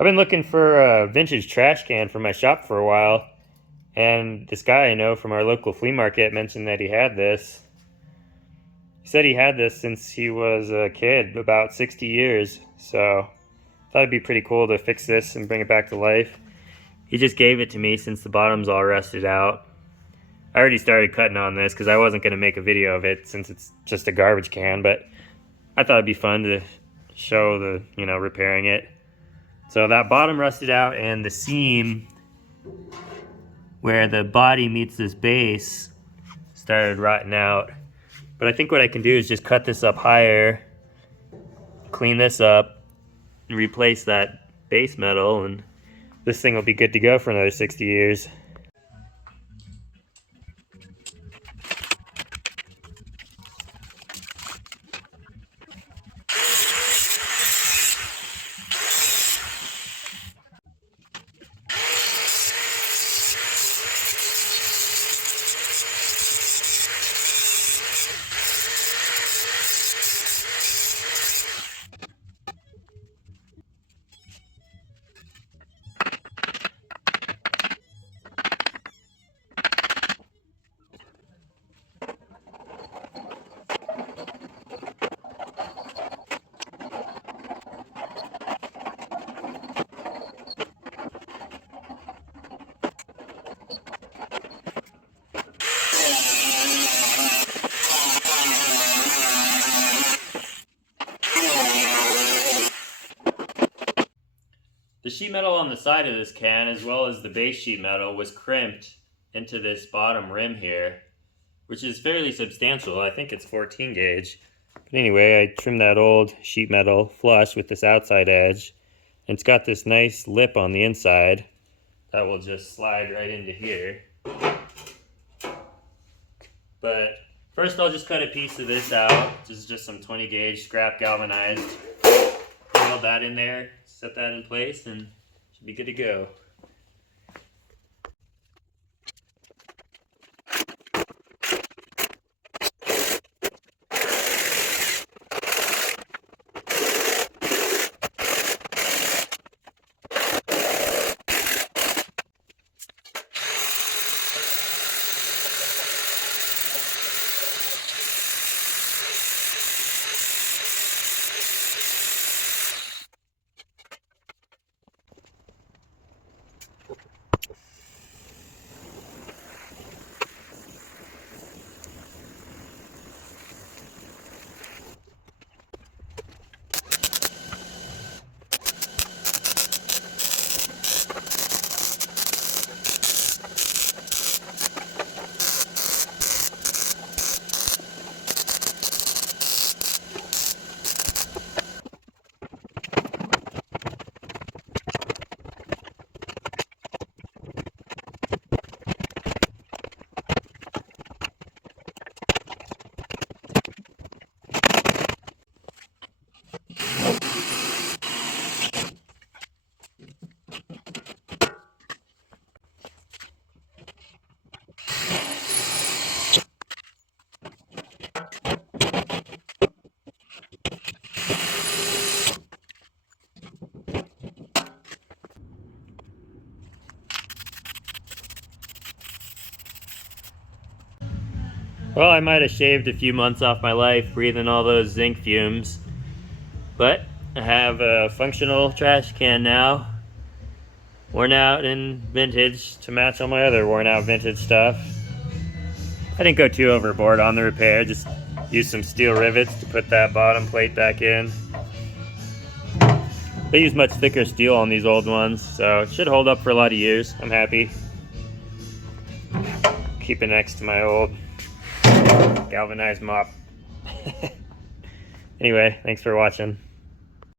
I've been looking for a vintage trash can for my shop for a while, and this guy I know from our local flea market mentioned that he had this. He said he had this since he was a kid, about 60 years, so I thought it'd be pretty cool to fix this and bring it back to life. He just gave it to me since the bottom's all rusted out. I already started cutting on this because I wasn't going to make a video of it since it's just a garbage can, but I thought it'd be fun to show the, repairing it. So that bottom rusted out, and the seam where the body meets this base started rotting out. But I think what I can do is just cut this up higher, clean this up, and replace that base metal, and this thing will be good to go for another 60 years. The sheet metal on the side of this can, as well as the base sheet metal, was crimped into this bottom rim here, which is fairly substantial. I think it's 14 gauge. But anyway, I trimmed that old sheet metal flush with this outside edge, and it's got this nice lip on the inside that will just slide right into here. But first I'll just cut a piece of this out. This is just some 20 gauge scrap galvanized. Weld that in there, set that in place, and should be good to go. Well, I might have shaved a few months off my life breathing all those zinc fumes, but I have a functional trash can now, worn out and vintage to match all my other worn out vintage stuff. I didn't go too overboard on the repair, just used some steel rivets to put that bottom plate back in. They use much thicker steel on these old ones, so it should hold up for a lot of years. I'm happy. Keep it next to my old galvanized mop. Anyway, thanks for watching.